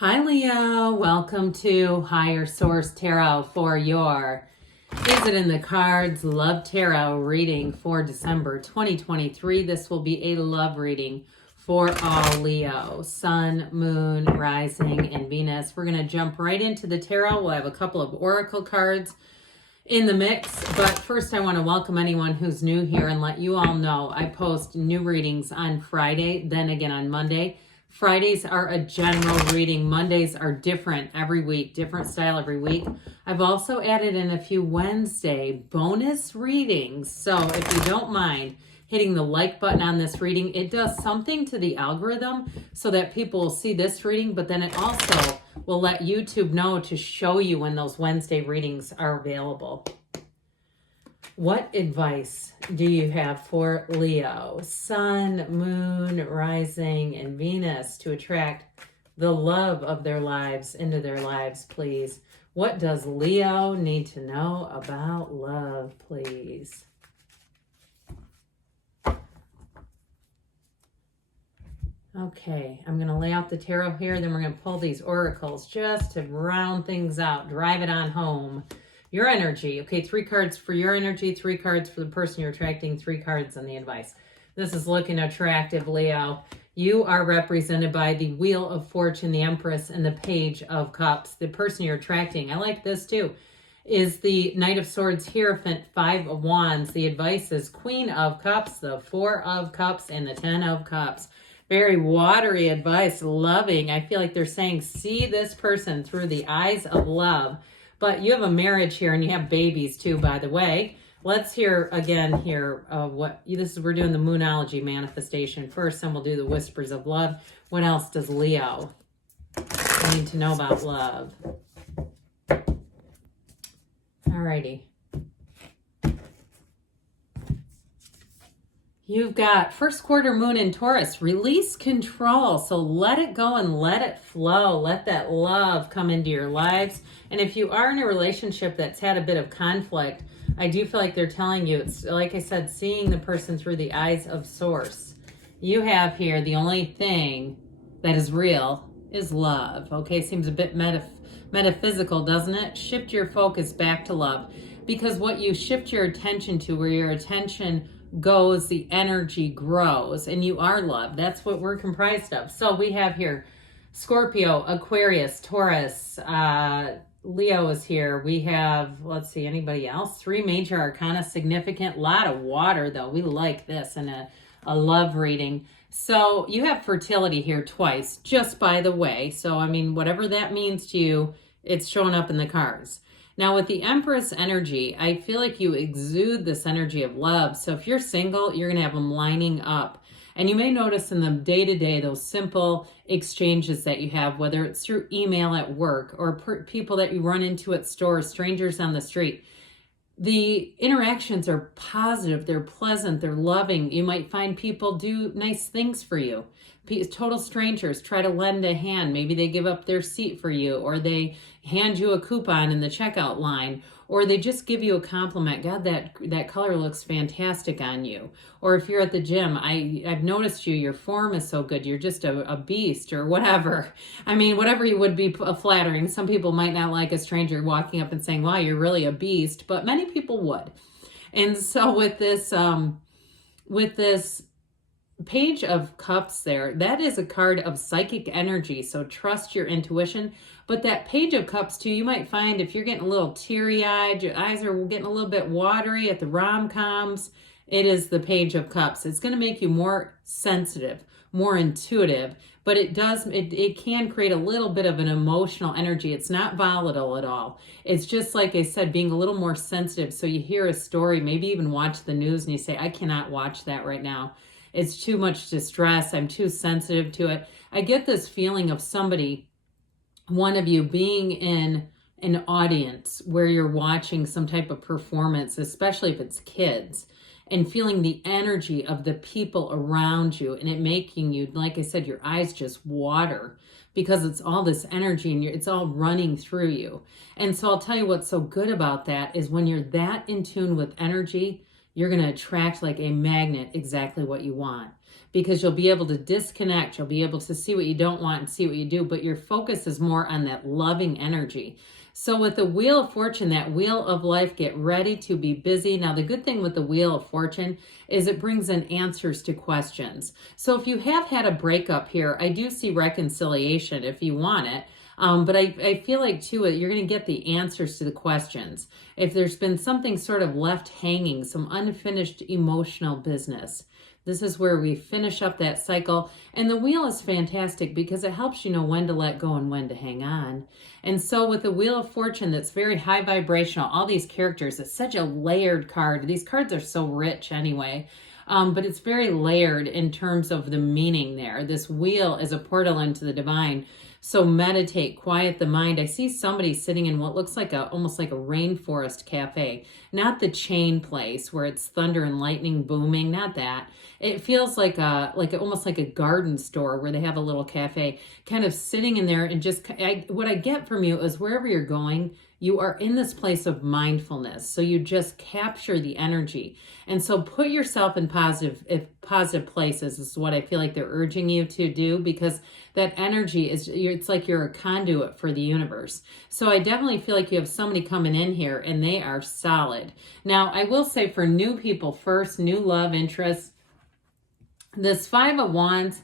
Hi Leo, welcome to Higher Source Tarot for your Is It in the Cards Love Tarot reading for December 2023. This will be a love reading for all Leo, Sun, Moon, Rising, and Venus. We're going to jump right into the tarot. We'll have a couple of oracle cards in the mix, but first I want to welcome anyone who's new here and let you all know I post new readings on Friday, then again on Monday. Fridays are a general reading. Mondays are different every week, different style every week. I've also added in a few Wednesday bonus readings. So if you don't mind hitting the like button on this reading, it does something to the algorithm so that people will see this reading, but then it also will let YouTube know to show you when those Wednesday readings are available. What advice do you have for Leo, Sun, Moon, Rising, and Venus to attract the love of their lives into their lives, please? What does Leo need to know about love, please? Okay, I'm going to lay out the tarot here, then we're going to pull these oracles just to round things out, drive it on home. Your energy. Okay, 3 cards for your energy, 3 cards for the person you're attracting, 3 cards on the advice. This is looking attractive, Leo. You are represented by the Wheel of Fortune, the Empress, and the Page of Cups. The person you're attracting, I like this too, is the Knight of Swords, Hierophant, 5 of Wands. The advice is Queen of Cups, the 4 of Cups, and the 10 of Cups. Very watery advice, loving. I feel like they're saying, see this person through the eyes of love. But you have a marriage here and you have babies too, by the way. Let's hear again here we're doing the Moonology manifestation first, and we'll do the Whispers of Love. What else does Leo need to know about love? Alrighty. You've got first quarter moon in Taurus, release control. So let it go and let it flow. Let that love come into your lives. And if you are in a relationship that's had a bit of conflict, I do feel like they're telling you, it's like I said, seeing the person through the eyes of source. You have here the only thing that is real is love. Okay, seems a bit metaphysical, doesn't it? Shift your focus back to love. Because what you shift your attention to, where your attention goes, the energy grows, and you are love. That's what we're comprised of. So we have here Scorpio, Aquarius, Taurus, Leo is here. We have, let's see, anybody else? 3 major arcana, significant, lot of water though. We like this in a love reading. So you have fertility here twice, just by the way. So I mean, whatever that means to you, it's showing up in the cards. Now with the Empress energy, I feel like you exude this energy of love. So if you're single, you're going to have them lining up. And you may notice in the day-to-day, those simple exchanges that you have, whether it's through email at work or people that you run into at stores, strangers on the street. The interactions are positive, they're pleasant, they're loving. You might find people do nice things for you. Total strangers try to lend a hand. Maybe they give up their seat for you, or they hand you a coupon in the checkout line, or they just give you a compliment. God, that color looks fantastic on you. Or if you're at the gym, I've noticed your form is so good. You're just a beast, or whatever. I mean, whatever you would be flattering. Some people might not like a stranger walking up and saying, wow, you're really a beast, but many people would. And so with this Page of Cups there, that is a card of psychic energy, so trust your intuition. But that Page of Cups too, you might find if you're getting a little teary-eyed, your eyes are getting a little bit watery at the rom-coms, it is the Page of Cups. It's going to make you more sensitive, more intuitive, but it can create a little bit of an emotional energy. It's not volatile at all. It's just, like I said, being a little more sensitive. So you hear a story, maybe even watch the news, and you say, I cannot watch that right now. It's too much distress. I'm too sensitive to it. I get this feeling of somebody, one of you, being in an audience where you're watching some type of performance, especially if it's kids, and feeling the energy of the people around you, and it making you, like I said, your eyes just water because it's all this energy and it's all running through you. And so I'll tell you what's so good about that is when you're that in tune with energy, you're going to attract like a magnet exactly what you want. because you'll be able to disconnect. You'll be able to see what you don't want and see what you do, but your focus is more on that loving energy. So with the Wheel of Fortune, that Wheel of Life, get ready to be busy. Now, the good thing with the Wheel of Fortune is it brings in answers to questions. So if you have had a breakup here, I do see reconciliation if you want it. But I feel like too, you're going to get the answers to the questions. If there's been something sort of left hanging, some unfinished emotional business, this is where we finish up that cycle. And the wheel is fantastic because it helps you know when to let go and when to hang on. And so with the Wheel of Fortune, that's very high vibrational, all these characters, it's such a layered card. These cards are so rich anyway. But it's very layered in terms of the meaning there. This wheel is a portal into the divine. So meditate, quiet the mind. I see somebody sitting in what looks like almost like a rainforest cafe, not the chain place where it's thunder and lightning booming, not that. It feels like almost like a garden store where they have a little cafe, kind of sitting in there and just, what I get from you is wherever you're going, you are in this place of mindfulness. So you just capture the energy. And so put yourself in positive places is what I feel like they're urging you to do, because that energy it's like you're a conduit for the universe. So I definitely feel like you have somebody coming in here and they are solid. Now, I will say for new people first, new love interests, this Five of Wands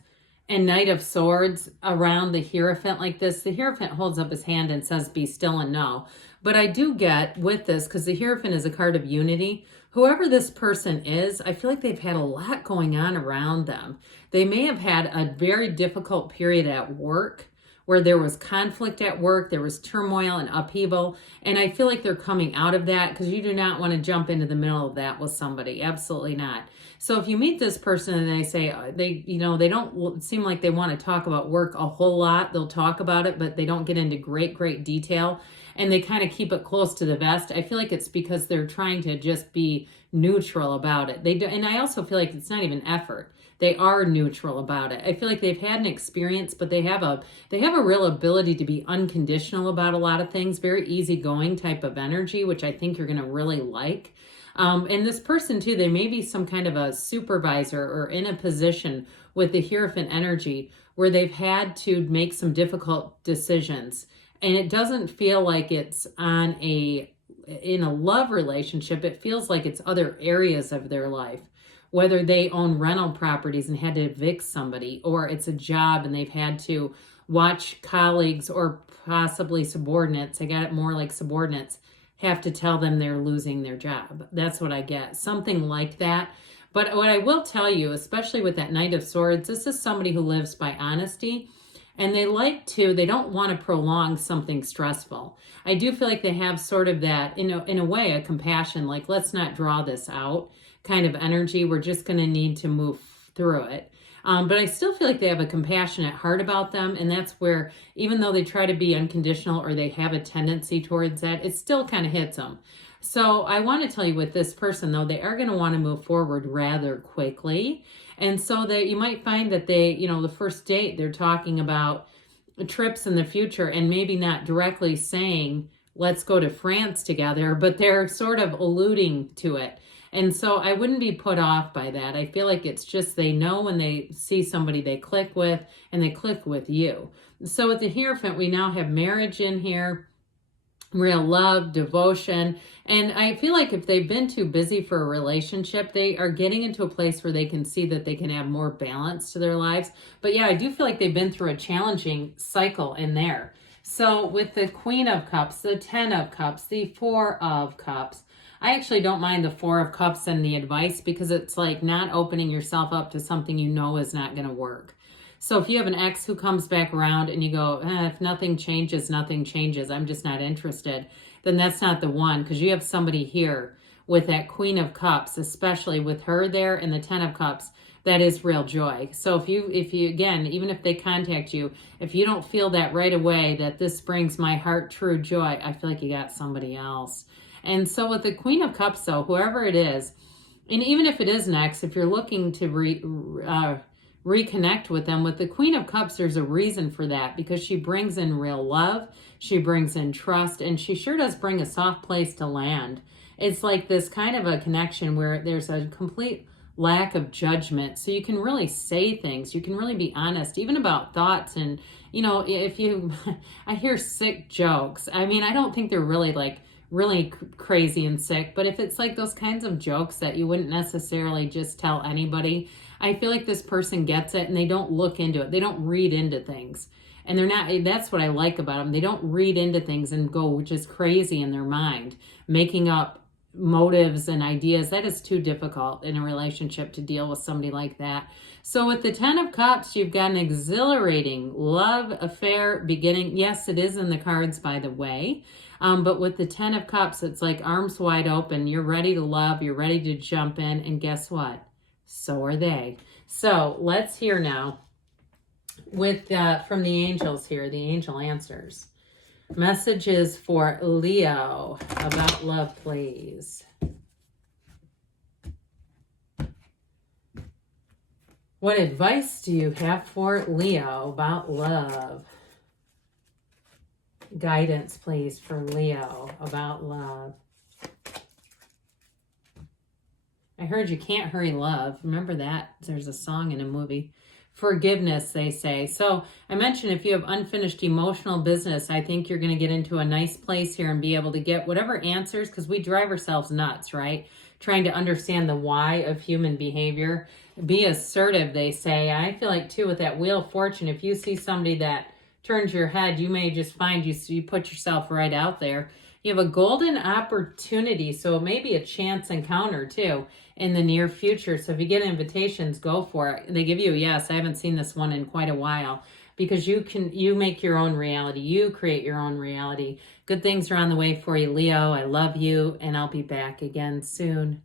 and Knight of Swords around the Hierophant like this. The Hierophant holds up his hand and says, be still and know. But I do get with this, because the Hierophant is a card of unity, whoever this person is, I feel like they've had a lot going on around them. They may have had a very difficult period at work where there was conflict at work, there was turmoil and upheaval, and I feel like they're coming out of that, because you do not want to jump into the middle of that with somebody. Absolutely not. So if you meet this person and they say they don't seem like they want to talk about work a whole lot, they'll talk about it, but they don't get into great detail, and they kind of keep it close to the vest. I feel like it's because they're trying to just be neutral about it. They do, and I also feel like it's not even effort. They are neutral about it. I feel like they've had an experience, but they have a real ability to be unconditional about a lot of things, very easygoing type of energy, which I think you're going to really like. And this person too, they may be some kind of a supervisor or in a position with the Hierophant energy where they've had to make some difficult decisions. And it doesn't feel like it's in a love relationship. It feels like it's other areas of their life, whether they own rental properties and had to evict somebody, or it's a job and they've had to watch colleagues or possibly subordinates. I got it more like subordinates have to tell them they're losing their job. That's what I get. Something like that. But what I will tell you, especially with that Knight of Swords, this is somebody who lives by honesty, and they don't want to prolong something stressful. I do feel like they have sort of that, in a way, a compassion, like let's not draw this out kind of energy. We're just going to need to move through it. But I still feel like they have a compassionate heart about them. And that's where, even though they try to be unconditional or they have a tendency towards that, it still kind of hits them. So I want to tell you with this person, though, they are going to want to move forward rather quickly. And so that you might find that they, the first date, they're talking about trips in the future and maybe not directly saying, let's go to France together, but they're sort of alluding to it. And so I wouldn't be put off by that. I feel like it's just they know when they see somebody they click with, and they click with you. So with the Hierophant, we now have marriage in here, real love, devotion. And I feel like if they've been too busy for a relationship, they are getting into a place where they can see that they can have more balance to their lives. But yeah, I do feel like they've been through a challenging cycle in there. So with the Queen of Cups, the 10 of Cups, the 4 of Cups, I actually don't mind the 4 of Cups and the advice, because it's like not opening yourself up to something you know is not going to work. So if you have an ex who comes back around and you go, if nothing changes, nothing changes, I'm just not interested, then that's not the one, because you have somebody here with that Queen of Cups, especially with her there, and the 10 of Cups, that is real joy. So if you again, even if they contact you, if you don't feel that right away, that this brings my heart true joy, I feel like you got somebody else. And so with the Queen of Cups, though, whoever it is, and even if it is an ex, if you're looking to reconnect with them, with the Queen of Cups, there's a reason for that, because she brings in real love, she brings in trust, and she sure does bring a soft place to land. It's like this kind of a connection where there's a complete lack of judgment. So you can really say things. You can really be honest, even about thoughts. And, if you, I hear sick jokes. I mean, I don't think they're really like really crazy and sick, but if it's like those kinds of jokes that you wouldn't necessarily just tell anybody, I feel like this person gets it and they don't look into it. They don't read into things. And they're not, that's what I like about them. They don't read into things and go just crazy in their mind, making up motives and ideas. That is too difficult in a relationship to deal with somebody like that. So with the 10 of Cups, you've got an exhilarating love affair beginning. Yes, it is in the cards, by the way. But with the 10 of Cups, it's like arms wide open. You're ready to love. You're ready to jump in. And guess what? So are they. So let's hear now with from the angels here, the angel answers. Messages for Leo about love, please. What advice do you have for Leo about love? Guidance, please, for Leo about love. I heard you can't hurry love. Remember that? There's a song in a movie. Forgiveness, they say. So I mentioned if you have unfinished emotional business, I think you're going to get into a nice place here and be able to get whatever answers, because we drive ourselves nuts, right? Trying to understand the why of human behavior. Be assertive, they say. I feel like, too, with that Wheel of Fortune, if you see somebody that turns your head, you may just find you put yourself right out there. You have a golden opportunity, so it may be a chance encounter, too, in the near future. So if you get invitations, go for it. They give you a yes. I haven't seen this one in quite a while, because you make your own reality. You create your own reality. Good things are on the way for you, Leo. I love you, and I'll be back again soon.